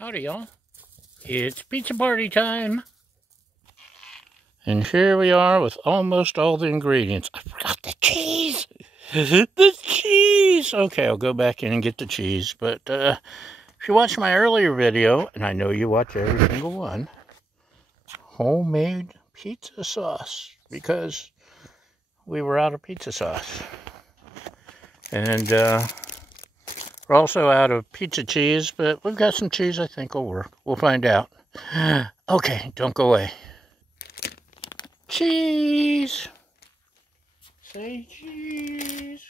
Howdy, y'all. It's pizza party time. And here we are with almost all the ingredients. I forgot the cheese. The cheese. Okay, I'll go back in and get the cheese. But if you watched my earlier video, and I know you watch every single one, homemade pizza sauce. Because we were out of pizza sauce. And we're also out of pizza cheese, but we've got some cheese I think will work. We'll find out. Okay, don't go away. Cheese! Say cheese!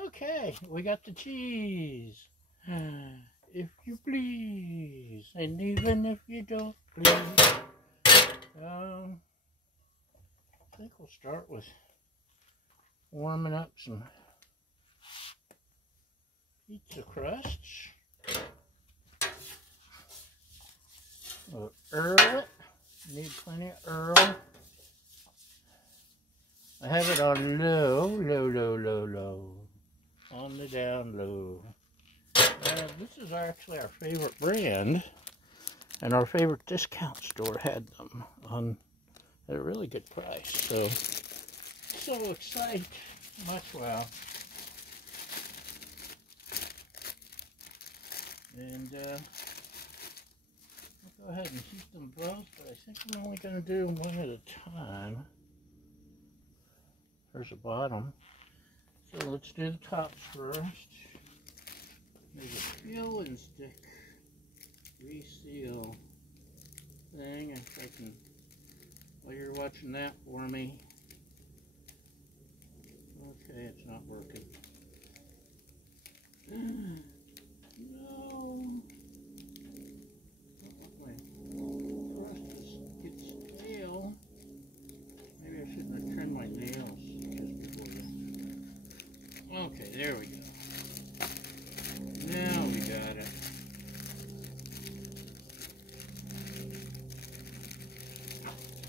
Okay, we got the cheese. If you please, and even if you don't please. I think we'll start with warming up some pizza crusts. We'll Earl it. Need plenty of Earl. I have it on low. On the down low. This is actually our favorite brand, and our favorite discount store had them on at a really good price. So excited. Much wow. And I'll go ahead and heat them both, but I think I'm only going to do one at a time. There's a bottom. So let's do the tops first. There's a peel and stick reseal thing. If I can, while you're watching that for me. Okay, it's not working. No. My crust gets stale. Maybe I shouldn't have trimmed my nails just before that. Okay, there we go. Now we got it.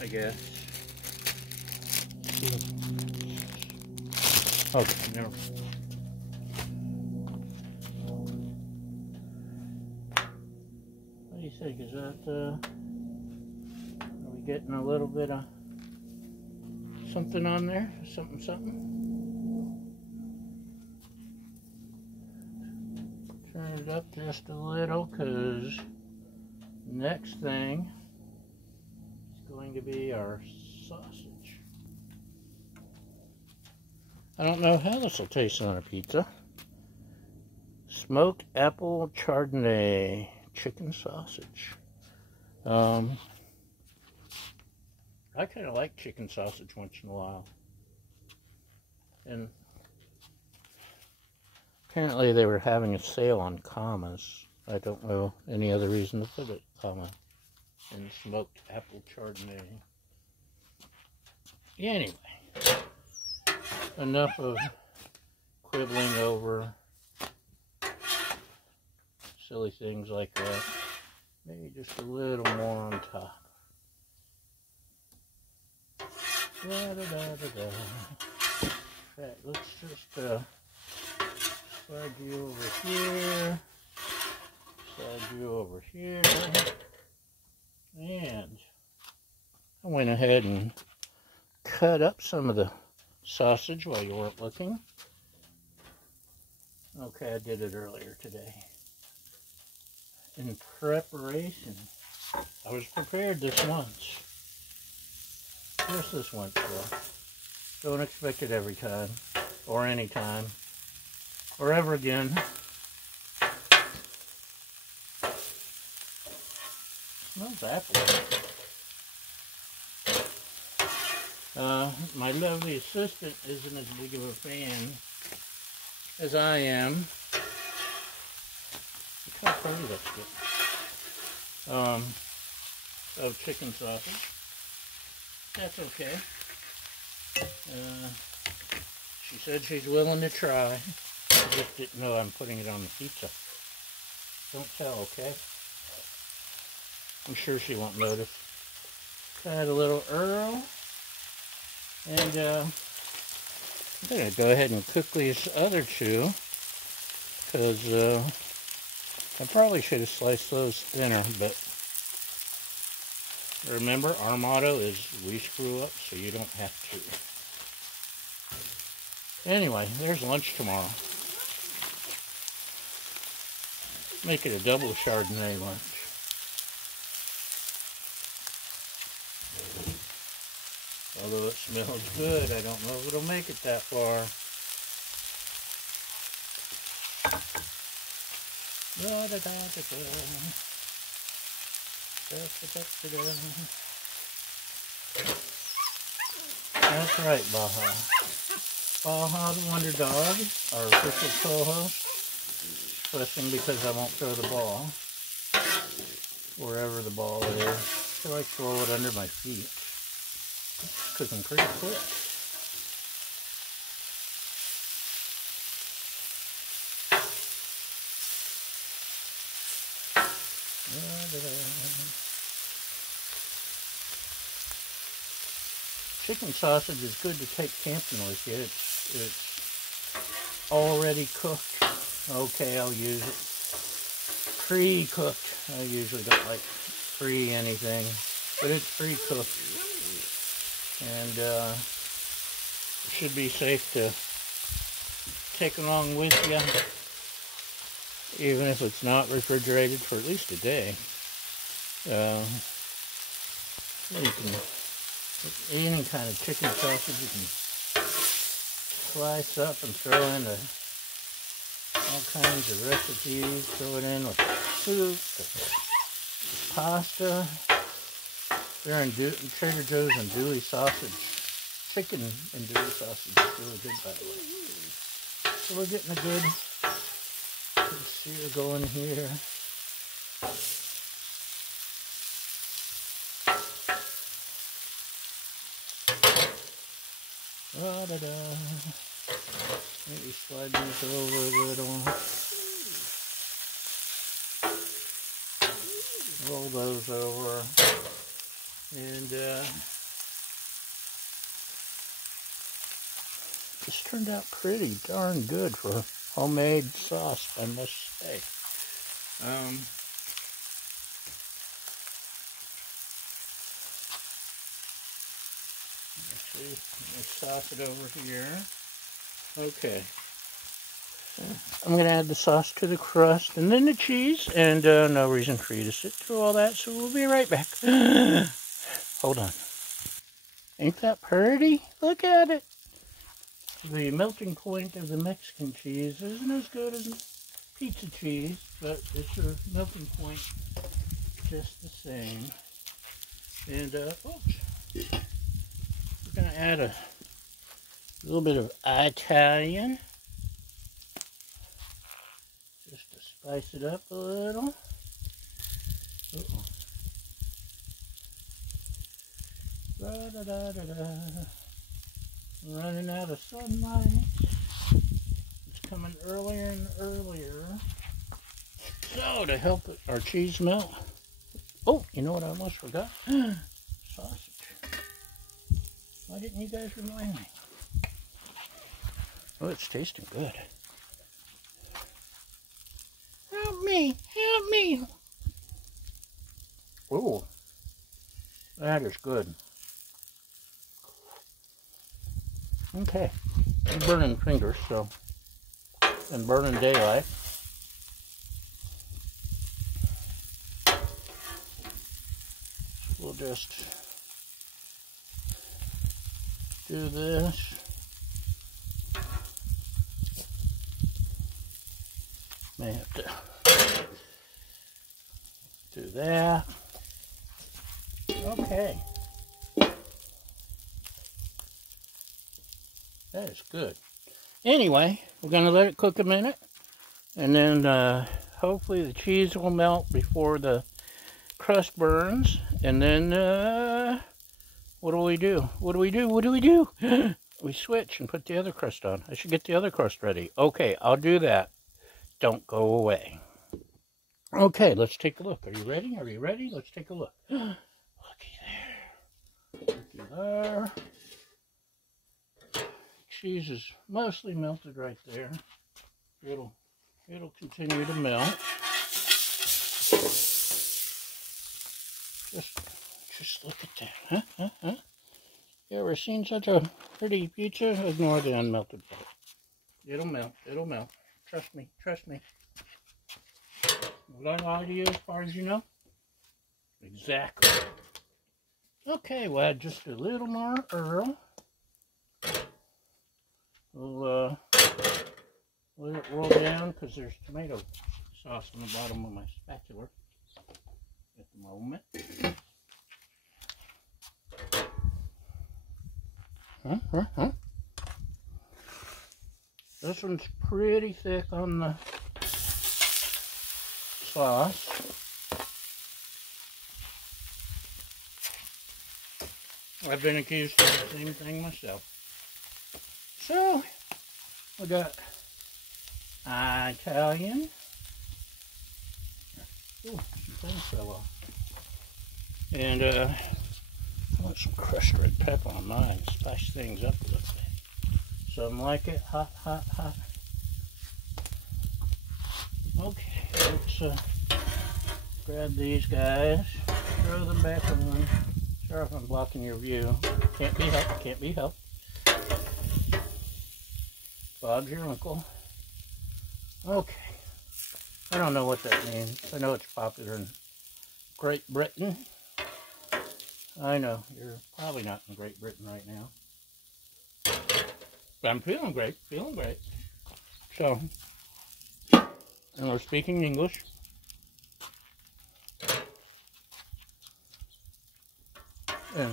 I guess. Okay, never mind. What do you think? Is that, are we getting a little bit of something on there? Something? Turn it up just a little, because next thing is going to be our sausage. I don't know how this will taste on a pizza. Smoked Apple Chardonnay chicken sausage. I kind of like chicken sausage once in a while. And apparently they were having a sale on commas. I don't know any other reason to put it, comma, in smoked apple chardonnay. Anyway, enough of quibbling over silly things like that. Maybe just a little more on top. Right, let's just slide you over here, slide you over here, and I went ahead and cut up some of the sausage while you weren't looking. Okay, I did it earlier today. In preparation, I was prepared this once. Just this once, though. Don't expect it every time, or any time, or ever again. Smells apple. My lovely assistant isn't as big of a fan as I am. Look how pretty that's getting. Of chicken sausage. That's okay. She said she's willing to try. I just didn't know I'm putting it on the pizza. Don't tell, okay? I'm sure she won't notice. Add a little Earl. And I'm going to go ahead and cook these other two, because I probably should have sliced those thinner, but remember, our motto is we screw up so you don't have to. Anyway, there's lunch tomorrow. Make it a double Chardonnay lunch. Although it smells good, I don't know if it'll make it that far. That's right, Baja. Baja the Wonder Dog, our official co-host. Fussing because I won't throw the ball. Wherever the ball is. So I throw it under my feet. It's cooking pretty quick. Chicken sausage is good to take camping with you. It's already cooked. Okay, I'll use it. Pre-cooked. I usually don't like anything, but it's pre-cooked. And it should be safe to take along with you, even if it's not refrigerated for at least a day. You can, any kind of chicken sausage you can slice up and throw into all kinds of recipes. Throw it in with soup, pasta. They're in Trader Joe's and Dewey sausage. Chicken and Dewey sausage is really good, by the way. So we're getting a good sear going here. Maybe slide these over a little. Roll those over. And this turned out pretty darn good for homemade sauce, I must say. Let's toss it over here. Okay. I'm going to add the sauce to the crust and then the cheese, and no reason for you to sit through all that, so we'll be right back. Hold on. Ain't that pretty? Look at it. The melting point of the Mexican cheese isn't as good as pizza cheese, but it's a melting point just the same. And, oops. We're going to add a little bit of Italian, just to spice it up a little. Running out of sunlight. It's coming earlier and earlier. So to help our cheese melt. Oh, you know what I almost forgot? Sausage. Why didn't you guys remind me? Oh, it's tasting good. Help me! Help me! Oh, that is good. Okay, I'm burning fingers, so, and burning daylight. We'll just do this. May have to do that. Okay. That is good. Anyway, we're going to let it cook a minute. And then hopefully the cheese will melt before the crust burns. And then what do we do? What do we do? What do we do? We switch and put the other crust on. I should get the other crust ready. Okay, I'll do that. Don't go away. Okay, let's take a look. Are you ready? Are you ready? Let's take a look. Looky there. Looky there. Cheese is mostly melted right there. It'll continue to melt. Just look at that. Huh? You ever seen such a pretty pizza? Ignore the unmelted part. It'll melt. It'll melt. Trust me. Trust me. Will I lie to you as far as you know? Exactly. Okay, we'll add just a little more Earl. We'll let it roll down because there's tomato sauce on the bottom of my spatula at the moment. Huh? This one's pretty thick on the sauce. I've been accused of the same thing myself. So, we got Italian. Ooh, some things fell off. And I want some crushed red pepper on mine. Spice things up a little bit. Some like it hot. Okay, let's grab these guys, throw them back on. Sorry if I'm blocking your view. Can't be helped. Bob's your uncle. Okay. I don't know what that means. I know it's popular in Great Britain. I know, you're probably not in Great Britain right now. But I'm feeling great. So, and we're speaking English. And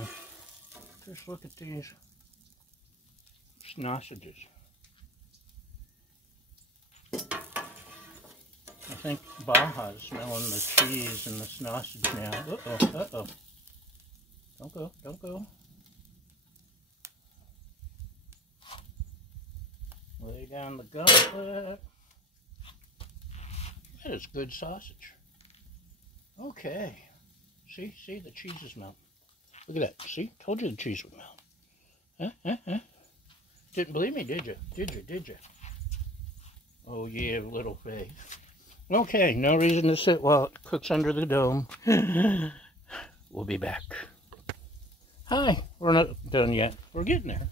just look at these sausages. I think Baja's smelling the cheese and the sausage now. Uh-oh. Don't go. Lay down the gauntlet. That is good sausage. Okay. See, the cheese is melting. Look at that. See? Told you the cheese would melt. Huh? Didn't believe me, did you? Did you? Oh, yeah, little faith. Okay, no reason to sit while it cooks under the dome. We'll be back. Hi, we're not done yet. We're getting there.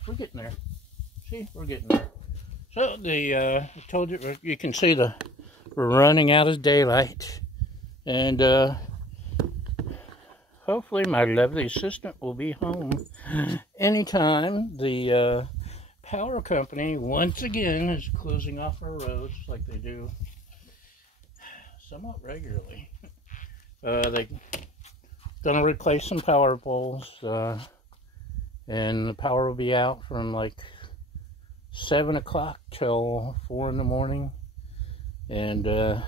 See, we're getting there. So, I told you, you can see we're running out of daylight. And, hopefully my lovely assistant will be home anytime. The power company, once again, is closing off our roads like they do somewhat regularly. They're going to replace some power poles, and the power will be out from like 7 o'clock till 4 in the morning. And at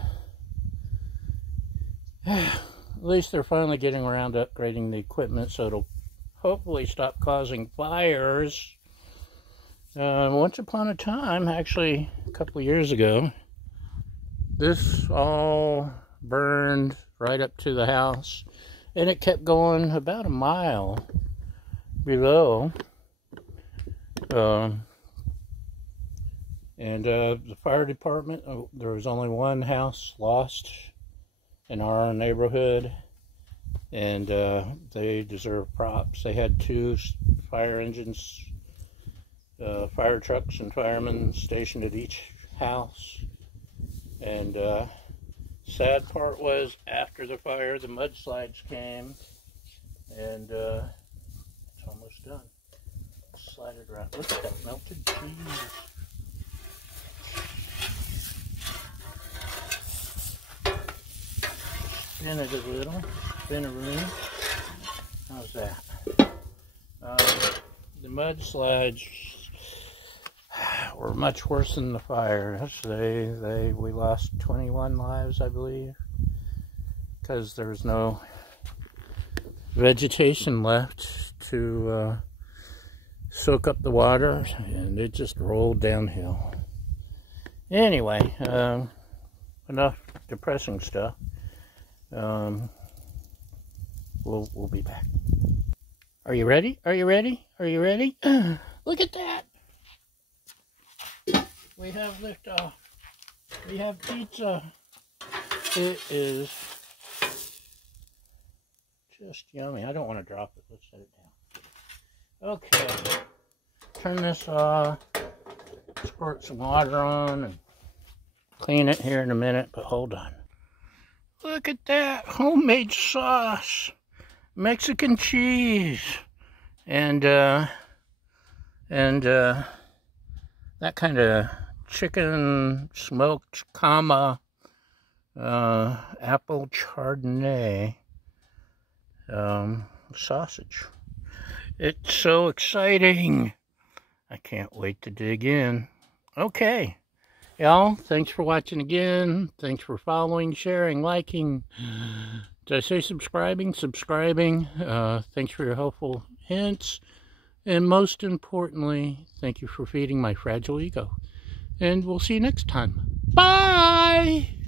least they're finally getting around to upgrading the equipment so it'll hopefully stop causing fires. Once upon a time, actually a couple of years ago, this all burned right up to the house, and it kept going about a mile below. The fire department, there was only one house lost in our neighborhood, and they deserve props. They had 2 fire engines, fire trucks and firemen stationed at each house. And sad part was, after the fire, the mudslides came, and it's almost done. Slide it around. Look at that melted cheese. Spin it a little. Spin a room. How's that? The mudslides were much worse than the fire. We lost 21 lives, I believe, because there was no vegetation left to soak up the water, and it just rolled downhill. Anyway, enough depressing stuff. We'll be back. Are you ready? Look at that. We have liftoff. We have pizza. It is Just yummy. I don't want to drop it. Let's set it down. Okay. Turn this off. Squirt some water on and clean it here in a minute, but hold on. Look at that. Homemade sauce. Mexican cheese. And that kind of chicken smoked apple chardonnay sausage. It's so exciting. I can't wait to dig in. Okay. Y'all, thanks for watching again. Thanks for following, sharing, liking. Did I say subscribing? Subscribing. Thanks for your helpful hints. And most importantly, thank you for feeding my fragile ego. And we'll see you next time. Bye!